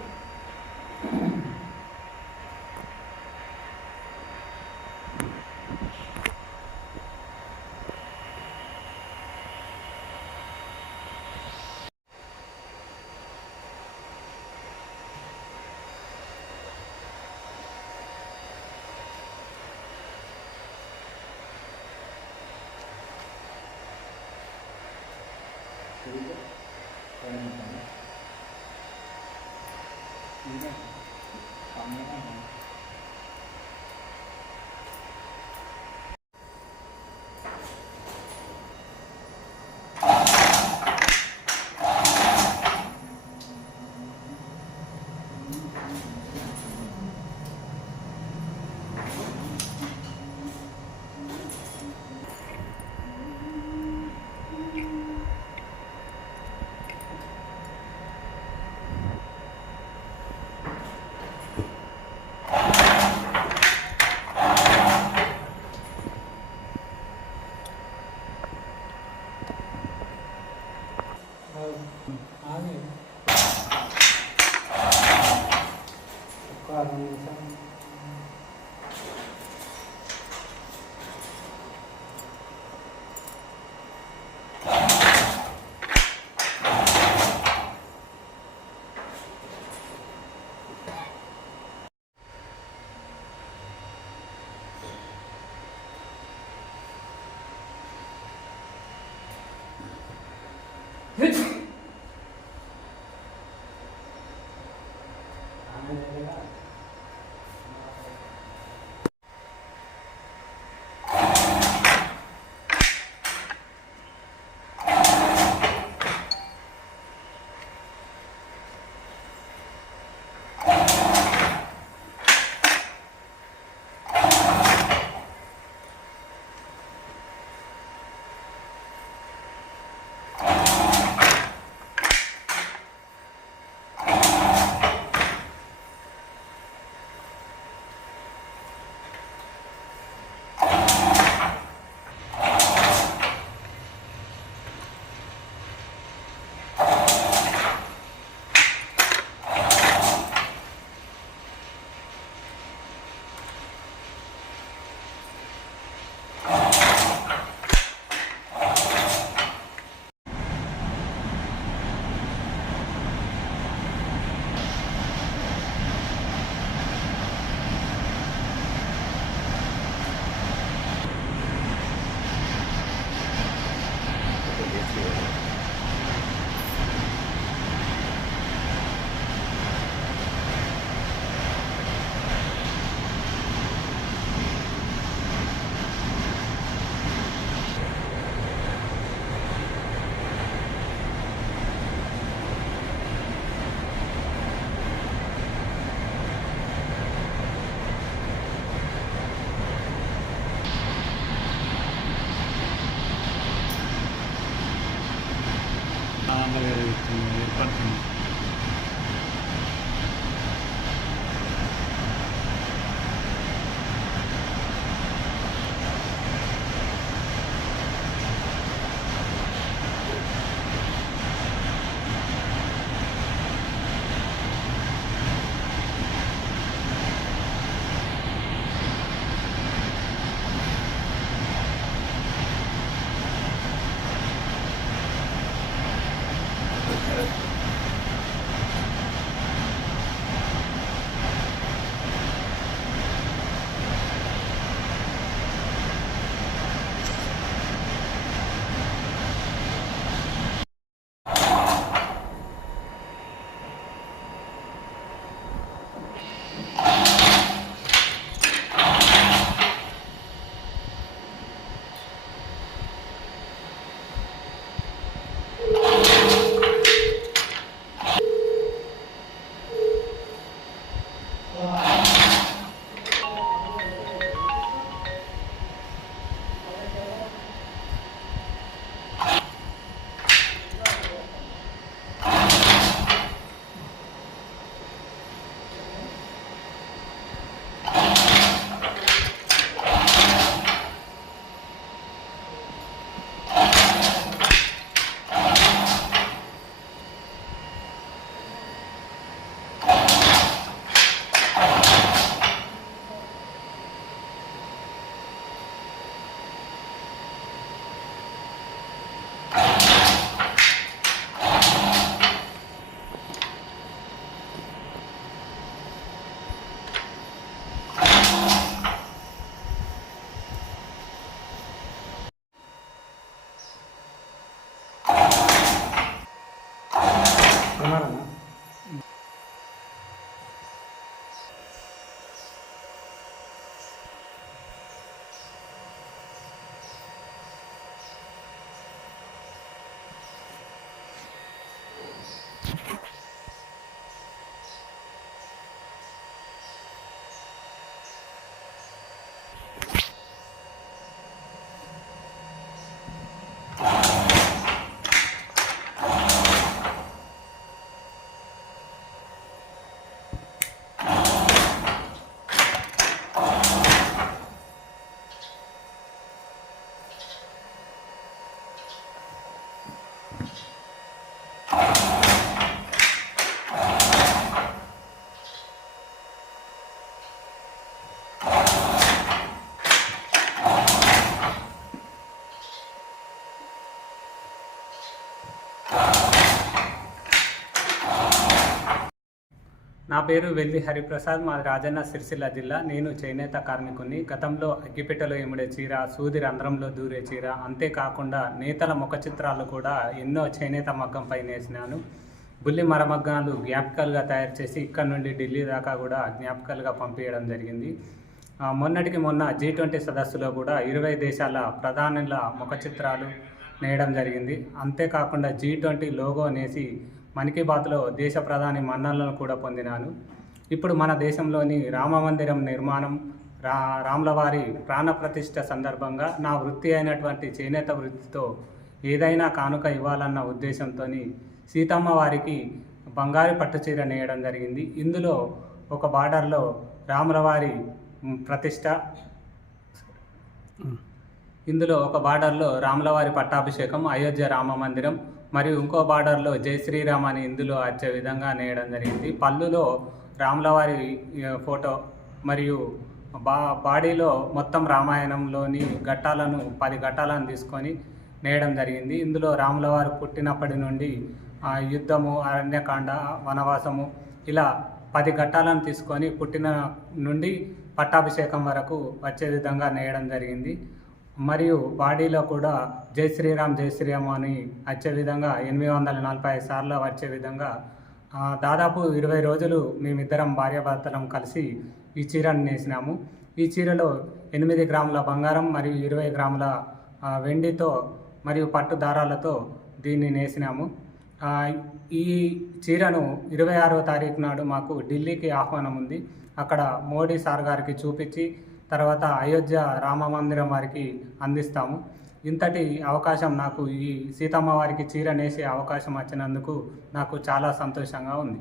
没办法打那个 నాన్నగారు ఏర్పడుతుంది. నా పేరు వెల్లి హరిప్రసాద్ మా రాజన్న సిరిసిల్ల జిల్లా. నేను చేనేత కార్మికుని గతంలో అగ్గిపెట్టెలో ఎముడే చీర సూది రంధ్రంలో దూరే చీర అంతేకాకుండా నేతల ముఖ చిత్రాలు కూడా ఎన్నో చేనేత మగ్గం పైన వేసినాను. బుల్లి మరమగ్గాలు జ్ఞాపకాలుగా తయారు చేసి ఇక్కడ నుండి ఢిల్లీ దాకా కూడా జ్ఞాపకాలుగా పంపించడం జరిగింది. మొన్నటికి మొన్న జీ ట్వంటీ సదస్సులో కూడా ఇరవై దేశాల ప్రధానుల ముఖ చిత్రాలు నేయడం జరిగింది. అంతేకాకుండా G twenty logo నేసి Mann Ki బాత్లో దేశ ప్రధాని మన్నలను కూడా పొందినాను. ఇప్పుడు మన దేశంలోని రామ మందిరం నిర్మాణం రా రాములవారి ప్రాణప్రతిష్ఠ సందర్భంగా నా వృత్తి అయినటువంటి చేనేత వృత్తితో ఏదైనా కానుక ఇవ్వాలన్న ఉద్దేశంతో సీతమ్మ వారికి బంగారు పట్టు చీర నేయడం జరిగింది. ఇందులో ఒక బార్డర్లో రాములవారి ప్రతిష్ట ఇందులో ఒక బార్డర్లో రాములవారి పట్టాభిషేకం అయోధ్య రామ మందిరం మరియు ఇంకో బార్డర్లో జై శ్రీరామ్ అని ఇందులో వచ్చే విధంగా నేయడం జరిగింది. పళ్ళులో రాములవారి ఫోటో మరియు బా బాడీలో మొత్తం రామాయణంలోని ఘట్టాలను పది ఘట్టాలను తీసుకొని నేయడం జరిగింది. ఇందులో రాములవారు పుట్టినప్పటి నుండి యుద్ధము అరణ్యకాండ వనవాసము ఇలా పది ఘట్టాలను తీసుకొని పుట్టిన నుండి పట్టాభిషేకం వరకు వచ్చే విధంగా నేయడం జరిగింది. మరియు బాడీలో కూడా జై శ్రీరామ్ జై శ్రీరామ్ అని వచ్చే విధంగా ఎనిమిది వందల నలభై ఐదు సార్లు వచ్చే విధంగా దాదాపు ఇరవై రోజులు మేమిద్దరం భార్యాభర్తలం కలిసి ఈ చీరను నేసినాము. ఈ చీరలో ఎనిమిది గ్రాముల బంగారం మరియు ఇరవై గ్రాముల వెండితో మరియు పట్టు దారాలతో దీన్ని నేసినాము. ఈ చీరను ఇరవై ఆరో తారీఖు నాడు మాకు ఢిల్లీకి ఆహ్వానం ఉంది. అక్కడ మోడీ సార్ గారికి చూపించి తర్వాత అయోధ్య రామ మందిరం వారికి అందిస్తాము. ఇంతటి అవకాశం నాకు ఈ సీతమ్మ వారికి చీర నేసే అవకాశం వచ్చినందుకు నాకు చాలా సంతోషంగా ఉంది.